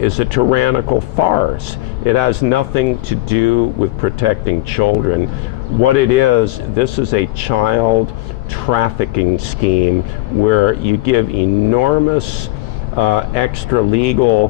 is a tyrannical farce. It has nothing to do with protecting children. What it is, this is a child trafficking scheme where you give enormous extra legal,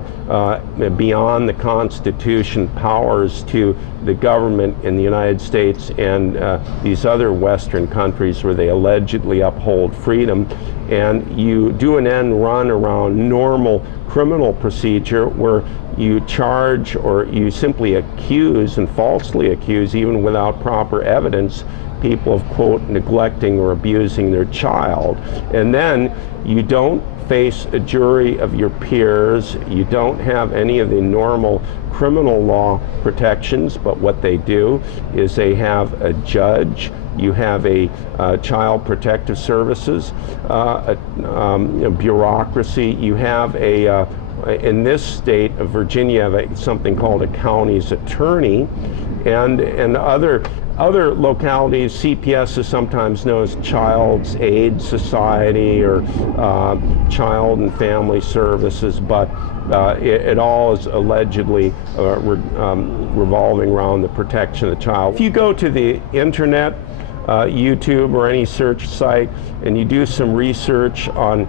beyond the Constitution powers to the government in the United States and these other Western countries where they allegedly uphold freedom, and you do an end run around normal criminal procedure where you charge or you simply accuse and falsely accuse, even without proper evidence, people of, quote, neglecting or abusing their child. And then you don't face a jury of your peers, you don't have any of the normal criminal law protections, but what they do is they have a judge, you have a child protective services, a bureaucracy, you have a in this state of Virginia, you have something called a county's attorney, and other localities, CPS is sometimes known as Child's Aid Society or Child and Family Services, but it all is allegedly revolving around the protection of the child. If you go to the internet, YouTube or any search site, and you do some research on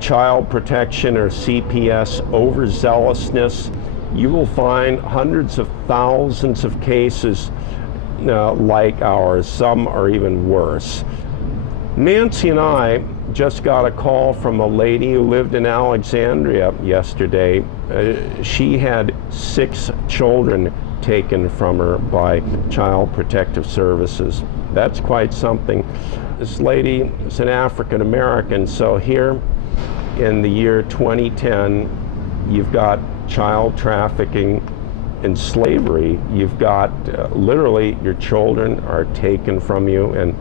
child protection or CPS overzealousness, you will find hundreds of thousands of cases like ours. Some are even worse. Nancy and I just got a call from a lady who lived in Alexandria yesterday. She had 6 children taken from her by Child Protective Services. That's quite something. This lady is an African American, so here in the year 2010, you've got child trafficking and slavery. You've got literally your children are taken from you and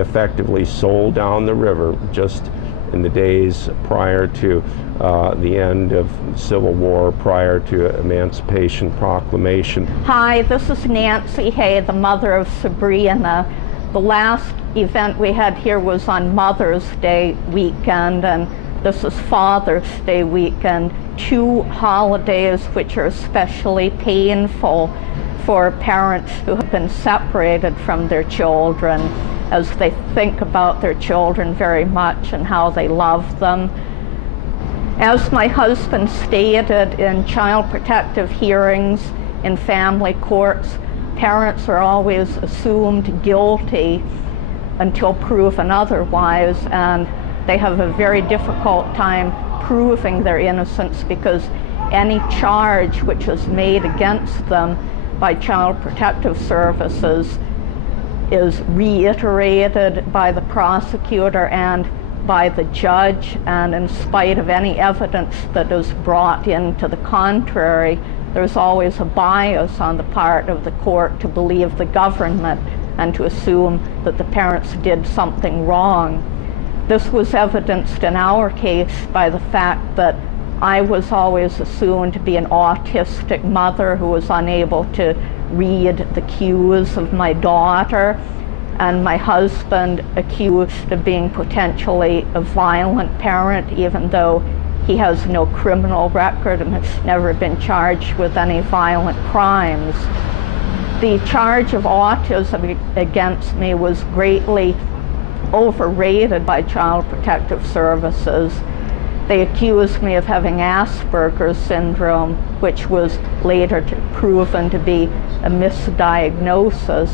effectively sold down the river just in the days prior to the end of the Civil War, prior to Emancipation Proclamation. Hi, this is Nancy Hay, the mother of Sabrina. The last event we had here was on Mother's Day weekend, and this is Father's Day weekend. 2 holidays which are especially painful for parents who have been separated from their children, as they think about their children very much and how they love them. As my husband stated, in child protective hearings in family courts, parents are always assumed guilty until proven otherwise, and they have a very difficult time proving their innocence because any charge which is made against them by Child Protective Services is reiterated by the prosecutor and by the judge, and in spite of any evidence that is brought in to the contrary, there's always a bias on the part of the court to believe the government and to assume that the parents did something wrong. This was evidenced in our case by the fact that I was always assumed to be an autistic mother who was unable to read the cues of my daughter, and my husband accused of being potentially a violent parent, even though he has no criminal record and has never been charged with any violent crimes. The charge of autism against me was greatly overrated by Child Protective Services. They accused me of having Asperger's syndrome, which was later proven to be a misdiagnosis.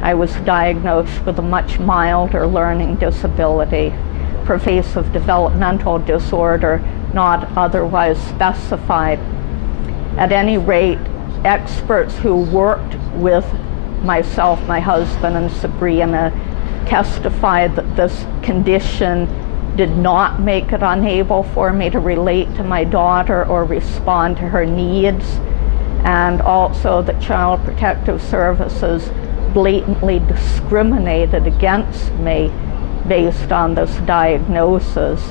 I was diagnosed with a much milder learning disability, pervasive developmental disorder not otherwise specified. At any rate, experts who worked with myself, my husband, and Sabrina testified that this condition did not make it unable for me to relate to my daughter or respond to her needs, and also that Child Protective Services blatantly discriminated against me based on this diagnosis,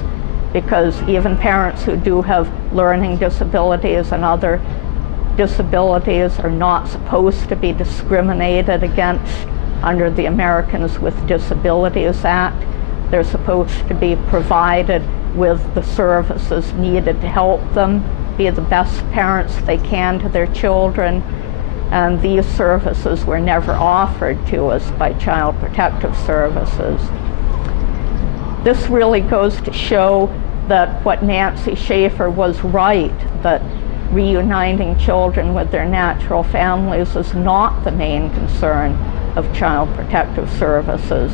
because even parents who do have learning disabilities and other disabilities are not supposed to be discriminated against under the Americans with Disabilities Act. They're supposed to be provided with the services needed to help them. be the best parents they can to their children, and these services were never offered to us by Child Protective Services. This really goes to show that what Nancy Schaefer was right, that reuniting children with their natural families is not the main concern of Child Protective Services.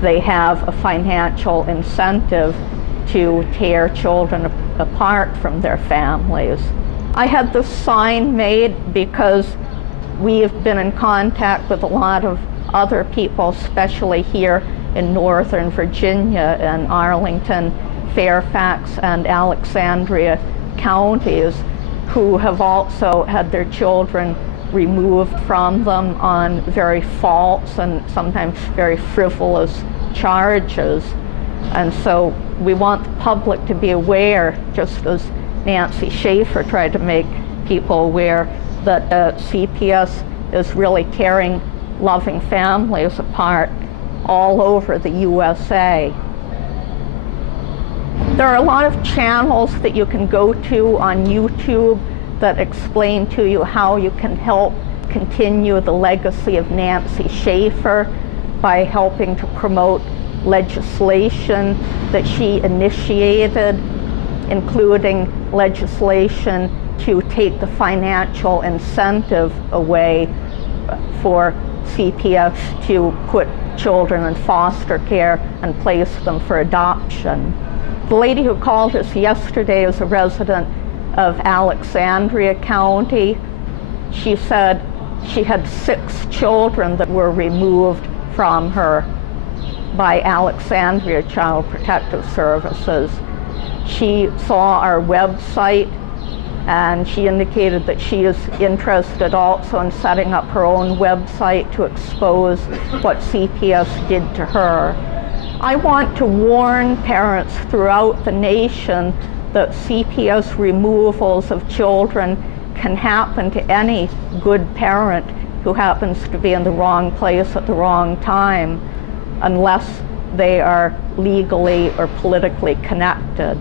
They have a financial incentive to tear children apart from their families. I had this sign made because we've been in contact with a lot of other people, especially here in Northern Virginia and Arlington, Fairfax, and Alexandria counties, who have also had their children removed from them on very false and sometimes very frivolous charges. And so we want the public to be aware, just as Nancy Schaefer tried to make people aware, that CPS is really tearing loving families apart all over the USA. There are a lot of channels that you can go to on YouTube that explain to you how you can help continue the legacy of Nancy Schaefer by helping to promote legislation that she initiated, including legislation to take the financial incentive away for CPS to put children in foster care and place them for adoption. The lady who called us yesterday is a resident of Alexandria County. She said she had 6 children that were removed from her by Alexandria Child Protective Services. She saw our website and she indicated that she is interested also in setting up her own website to expose what CPS did to her. I want to warn parents throughout the nation that CPS removals of children can happen to any good parent who happens to be in the wrong place at the wrong time, unless they are legally or politically connected.